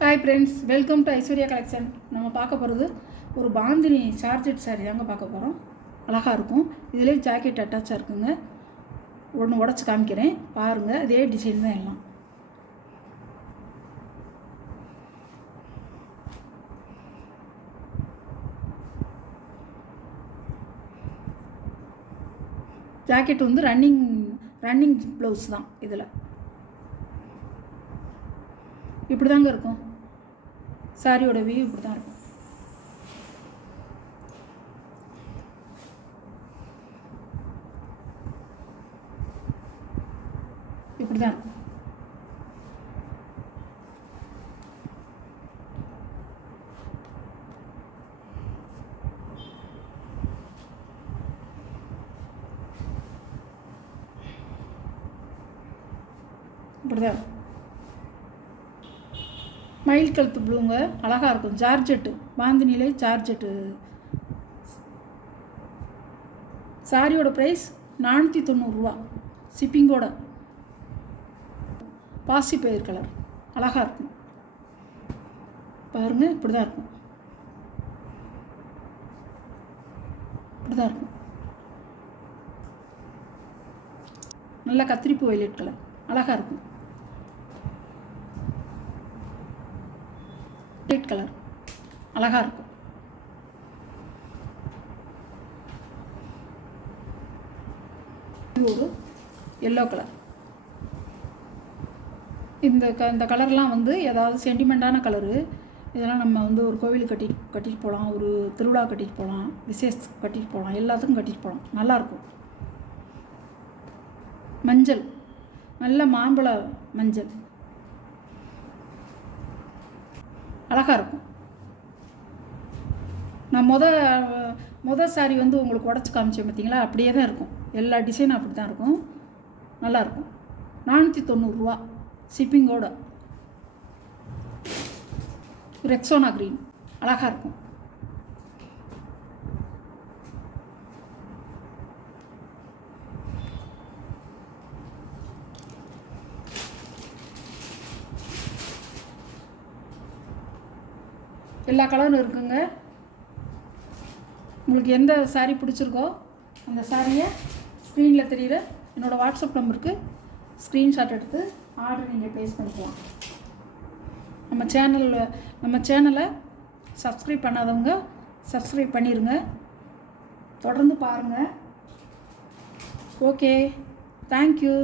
Hi friends, welcome to Aishwarya collection. நம்ம பார்க்க போகிறது ஒரு பாந்தினி சார்ஜெட் சாரீ தாங்க பார்க்க போகிறோம். அழகாக இருக்கும். இதிலே ஜாக்கெட் அட்டாச்சாக இருக்குங்க. ஒன்று உடச்சி காமிக்கிறேன் பாருங்கள். இதே டிசைன் தான் எல்லாம். ஜாக்கெட் வந்து ரன்னிங் ப்ளவுஸ் தான். இதில் இப்படி தாங்க இருக்கும். சாரியோட வியூ இப்படி தான் இருக்கும். இப்படி தான் இருக்கும். இப்படி தான் இருக்கும். மயில் கழுத்து ப்ளூங்க, அழகாக இருக்கும். ஜார்ஜெட்டு, பாந்தினிலே ஜார்ஜெட்டு. சாரியோட ப்ரைஸ் 490 ஷிப்பிங்கோட. பாசி பயிர் கலர், அழகாக இருக்கும். பாருங்கள், இப்படி தான் இருக்கும். இப்படி தான் இருக்கும். நல்லா கத்திரிப்பு வயலட் கலர், அழகாக இருக்கும். ஒயிட் கலர், அழகாக இருக்கும். ஒரு எல்லோ கலர். இந்த கலர்லாம் வந்து ஏதாவது சென்டிமெண்ட்டான கலரு. இதெல்லாம் நம்ம வந்து ஒரு கோவில் கட்டிட்டு போகலாம், ஒரு திருவிழா கட்டிட்டு போகலாம், விசேஷத்துக்கு கட்டிட்டு போகலாம், எல்லாத்துக்கும் கட்டிட்டு போகலாம். நல்லாயிருக்கும். மஞ்சள், நல்ல மாம்பழ மஞ்சள், அழகாக இருக்கும். நான் மொதல் சாரி வந்து உங்களுக்கு உடச்சி காமிச்சேன் பார்த்தீங்களா, அப்படியே தான் இருக்கும். எல்லா டிசைனும் அப்படி தான் இருக்கும். நல்லாயிருக்கும். 490 ஷிப்பிங்கோட. ரெக்ஸோனா க்ரீன், அழகாக இருக்கும். எல்லா கலரும் இருக்குங்க. உங்களுக்கு எந்த சாரீ பிடிச்சிருக்கோ அந்த சாரியை ஸ்க்ரீனில் தெரியுற என்னோடய வாட்ஸ்அப் நம்பருக்கு ஸ்க்ரீன்ஷாட் எடுத்து ஆர்டர் நீங்கள் ப்ளேஸ் பண்ணிக்கலாம். நம்ம சேனலை சப்ஸ்கிரைப் பண்ணாதவங்க சப்ஸ்கிரைப் பண்ணிடுங்க. தொடர்ந்து பாருங்கள். Okay, thank you.